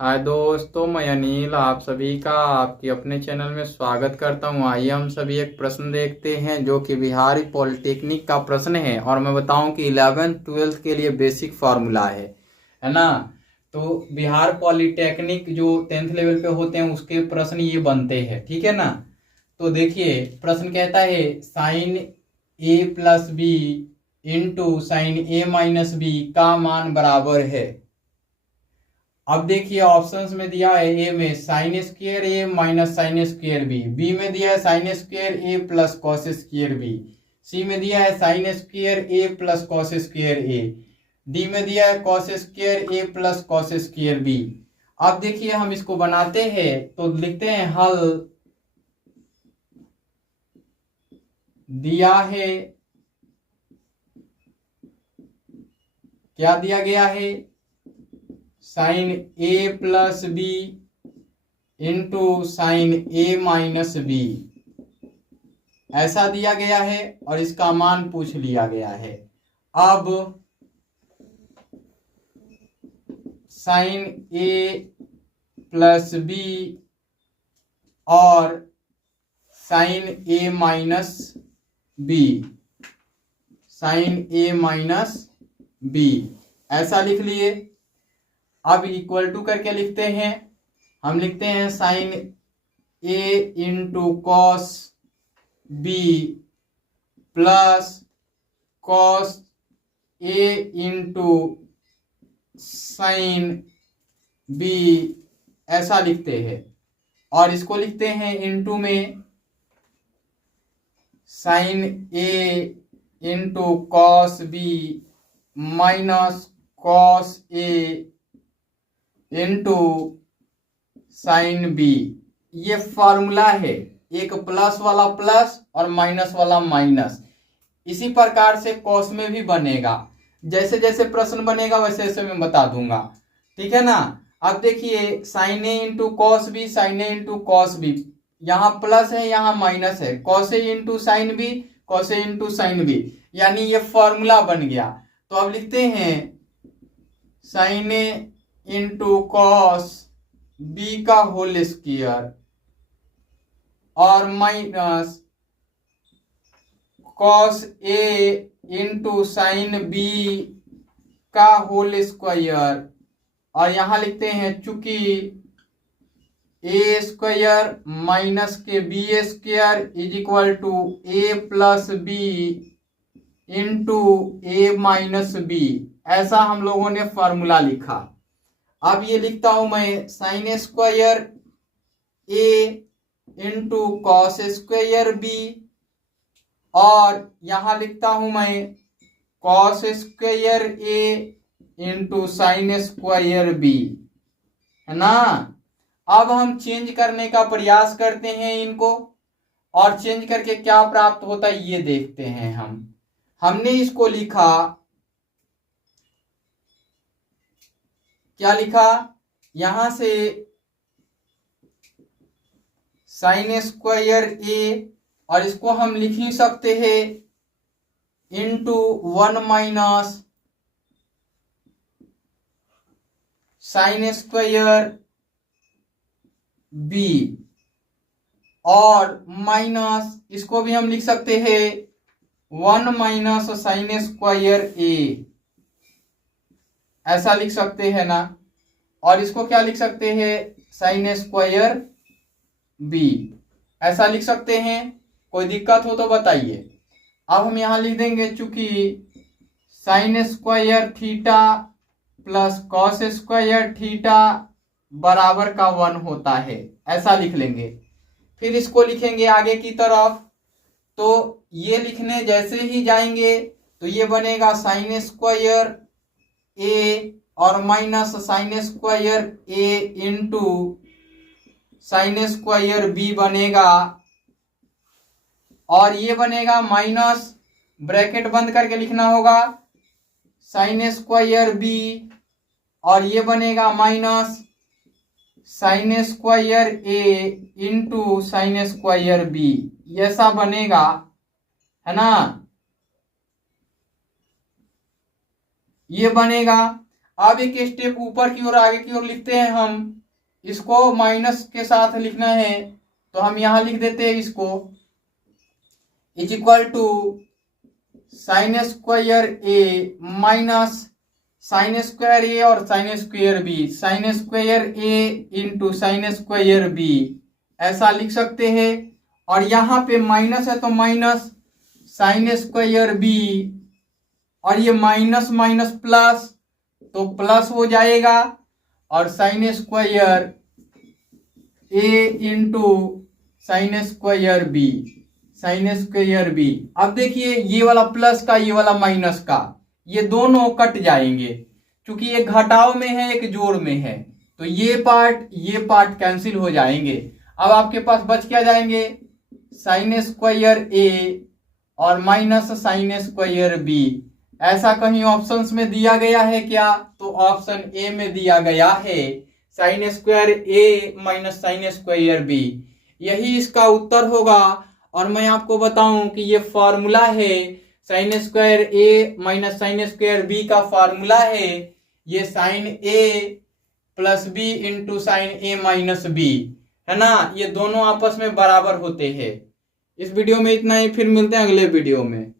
हाय दोस्तों, मैं अनिल आप सभी का आपके अपने चैनल में स्वागत करता हूं। आइए हम सभी एक प्रश्न देखते हैं जो कि बिहारी पॉलिटेक्निक का प्रश्न है और मैं बताऊं कि 11th-12th के लिए बेसिक फार्मूला है ना। तो बिहार पॉलिटेक्निक जो 10th लेवल पे होते हैं उसके प्रश्न ये बनते हैं, ठीक है ना। तो देखिए प्रश्न कहता है साइन ए प्लस बी इंटू साइन ए माइनस बी का मान बराबर है। अब देखिए ऑप्शंस में दिया है ए में sign square A minus sine square B में दिया है साइन स्क्वायर ए प्लस कॉस स्क्वायर बी, सी में दिया है साइन स्क्वायर ए प्लस कॉस स्क्वायर ए, डी में दिया है कॉस स्क्वायर ए प्लस कॉस स्क्वायर बी। अब देखिए हम इसको बनाते हैं तो लिखते हैं हल दिया है, क्या दिया गया है साइन ए प्लस बी इंटू साइन ए माइनस बी ऐसा दिया गया है और इसका मान पूछ लिया गया है। अब साइन ए प्लस बी और साइन ए माइनस बी, साइन ए माइनस बी ऐसा लिख लिए। अब इक्वल टू करके लिखते हैं, हम लिखते हैं sine A into cos B plus cos A into sine B ऐसा लिखते हैं और इसको लिखते हैं इंटू में sine A into cos B minus cos A into sine B. ये फॉर्मूला है, एक प्लस वाला प्लस और माइनस वाला माइनस। इसी प्रकार से कॉस में भी बनेगा, जैसे जैसे प्रश्न बनेगा वैसे वैसे मैं बता दूंगा, ठीक है ना। अब देखिए sign A into cos B, sign A into cos B, यहाँ प्लस है यहाँ माइनस है, cos A into sine B, cos A into sine B, यानी ये फॉर्मूला बन गया। तो अब लिखते हैं sine A into cos B का होल स्क्वायर और minus cos A into sine B का होल स्क्वायर, और यहां लिखते हैं चूंकि ए स्क्वायर माइनस के B square is equal to A plus B into A minus B, ऐसा हम लोगों ने फॉर्मूला लिखा। अब ये लिखता हूं मैं sign square A into cos square B और यहां लिखता हूं मैं cos square A into sine square B, है ना। अब हम चेंज करने का प्रयास करते हैं इनको और चेंज करके क्या प्राप्त होता है ये देखते हैं। हमने इसको लिखा, क्या लिखा, यहां से साइन स्क्वायर ए और इसको हम लिख ही सकते हैं into 1 minus sine square B और माइनस इसको भी हम लिख सकते हैं 1 माइनस साइन स्क्वायर ए, ऐसा लिख सकते हैं ना। और इसको क्या लिख सकते हैं साइन स्क्वायर बी, ऐसा लिख सकते हैं। कोई दिक्कत हो तो बताइए। अब हम यहां लिख देंगे चूंकि sine square theta plus cos square theta बराबर का 1 होता है, ऐसा लिख लेंगे। फिर इसको लिखेंगे आगे की तरफ, तो ये लिखने जैसे ही जाएंगे तो ये बनेगा साइन स्क्वायर ए और minus sine square A into sine square B बनेगा और ये बनेगा माइनस, ब्रैकेट बंद करके लिखना होगा साइन स्क्वायर बी और ये बनेगा minus sine square A into sine square B, ऐसा बनेगा, है ना। ये बनेगा। अब एक स्टेप ऊपर की ओर आगे की ओर लिखते हैं हम, इसको माइनस के साथ लिखना है तो हम यहां लिख देते हैं इसको is equal to sine square A minus sine square A और sine square B, sine square A into sine square B, ऐसा लिख सकते हैं। और यहां पे माइनस है तो माइनस साइन स्क्वायर बी, और ये माइनस माइनस प्लस तो प्लस हो जाएगा, और sine square A into sine square B, sine square B. अब देखिए ये वाला प्लस का ये वाला माइनस का ये दोनों कट जाएंगे, क्योंकि एक घटाव में है एक जोड़ में है, तो ये पार्ट कैंसिल हो जाएंगे। अब आपके पास बच क्या जाएंगे, साइन स्क्वायर ए और माइनस साइन स्क्वायर बी। ऐसा कहीं ऑप्शंस में दिया गया है क्या, तो ऑप्शन ए में दिया गया है, sign square A minus sine square B, यही इसका उत्तर होगा। और मैं आपको बताऊं कि ये फॉर्मूला है, sign square A minus sine square B का फॉर्मूला है ये साइन ए प्लस बी इंटू साइन ए माइनस बी, है ना, ये दोनों आपस में बराबर होते हैं। इस वीडियो में इतना ही, फिर मिलते हैं अगले वीडियो में।